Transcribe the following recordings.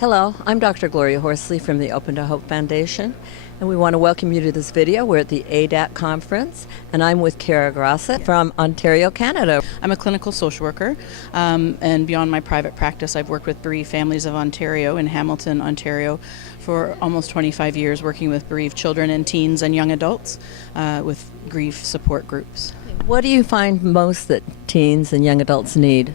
Hello, I'm Dr. Gloria Horsley from the Open to Hope Foundation, and we want to welcome you to this video. We're at the ADAC conference, and I'm with Cara Grosset from Ontario, Canada. I'm a clinical social worker, and beyond my private practice, I've worked with bereaved families of Ontario in Hamilton, Ontario, for almost 25 years, working with bereaved children and teens and young adults with grief support groups. What do you find most that teens and young adults need?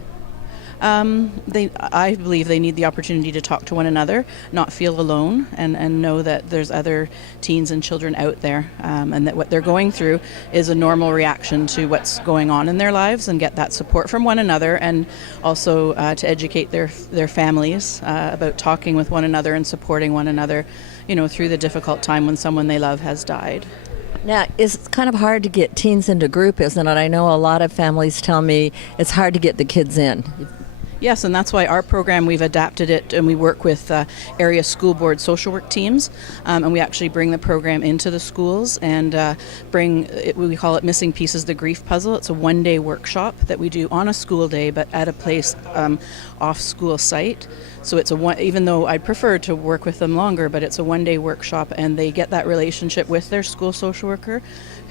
I believe they need the opportunity to talk to one another, not feel alone, and know that there's other teens and children out there, and that what they're going through is a normal reaction to what's going on in their lives, and get that support from one another, and also to educate their families about talking with one another and supporting one another, through the difficult time when someone they love has died. Now, it's kind of hard to get teens into group, isn't it? I know a lot of families tell me it's hard to get the kids in. Yes, and that's why our program, we've adapted it, and we work with area school board social work teams, and we actually bring the program into the schools and bring, we call it Missing Pieces, the Grief Puzzle. It's a one-day workshop that we do on a school day, but at a place off school site. So it's even though I prefer to work with them longer, but it's a one-day workshop, and they get that relationship with their school social worker,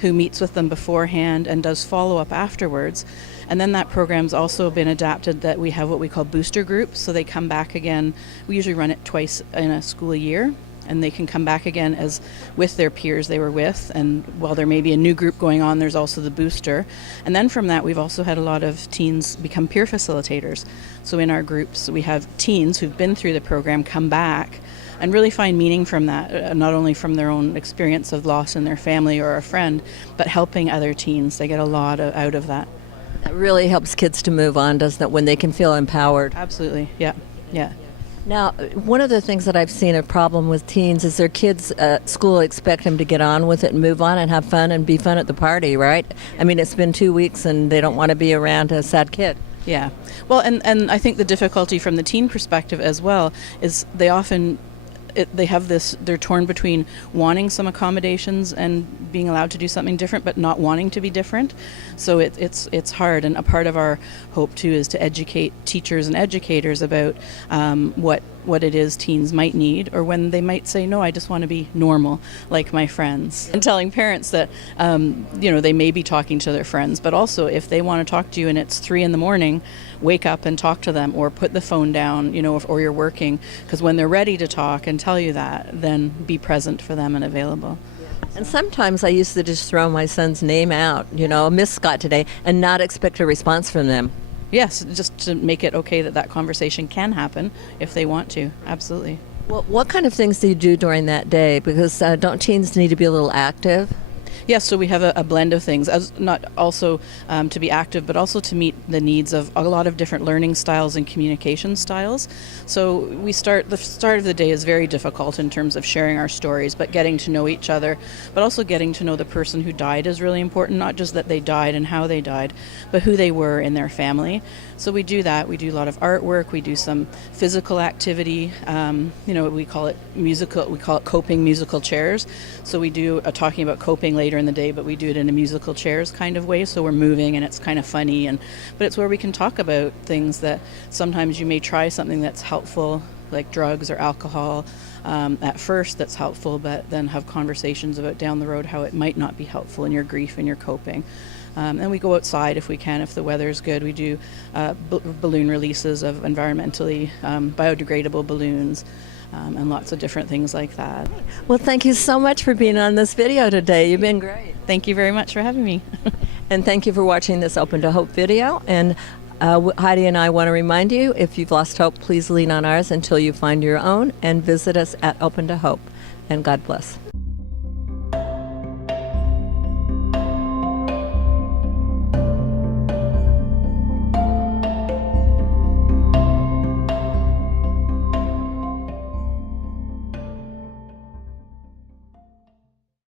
who meets with them beforehand and does follow-up afterwards. And then that program's also been adapted that we have what we call booster groups, so they come back again. We usually run it twice in a school year, and they can come back again as with their peers they were with, and while there may be a new group going on, there's also the booster. And then from that, we've also had a lot of teens become peer facilitators. So in our groups, we have teens who've been through the program come back and really find meaning from that, not only from their own experience of loss in their family or a friend, but helping other teens. They get a lot out of that. That really helps kids to move on, doesn't it, when they can feel empowered? Absolutely, yeah. Now, one of the things that I've seen a problem with teens is their kids at school expect them to get on with it and move on and have fun and be fun at the party, right? I mean, it's been 2 weeks and they don't want to be around a sad kid. Yeah. Well, and I think the difficulty from the teen perspective as well is they often they have this, they're torn between wanting some accommodations and being allowed to do something different, but not wanting to be different. So it's hard, and a part of our hope too is to educate teachers and educators about what it is teens might need, or when they might say, no, I just want to be normal like my friends. And telling parents that they may be talking to their friends, but also if they want to talk to you and it's 3 a.m, wake up and talk to them, or put the phone down, or you're working, because when they're ready to talk and tell you that, then be present for them and available. And sometimes I used to just throw my son's name out, Miss Scott today, and not expect a response from them. Yes, just to make it okay that conversation can happen if they want to. Absolutely. Well, what kind of things do you do during that day? Because don't teens need to be a little active? Yes, so we have a blend of things, as not also to be active, but also to meet the needs of a lot of different learning styles and communication styles. So the start of the day is very difficult in terms of sharing our stories, but getting to know each other, but also getting to know the person who died is really important, not just that they died and how they died, but who they were in their family. So we do that. We do a lot of artwork. We do some physical activity. We call it musical. We call it coping musical chairs. So we do talking about coping later in the day, but we do it in a musical chairs kind of way. So we're moving, and it's kind of funny, but it's where we can talk about things that sometimes you may try something that's helpful, like drugs or alcohol. At first that's helpful, but then have conversations about down the road how it might not be helpful in your grief and your coping. And we go outside if we can, if the weather's good. We do balloon releases of environmentally biodegradable balloons, and lots of different things like that. Well, thank you so much for being on this video today. You've been great. Thank you very much for having me. And thank you for watching this Open to Hope video. And Heidi and I want to remind you, if you've lost hope, please lean on ours until you find your own, and visit us at Open to Hope. And God bless.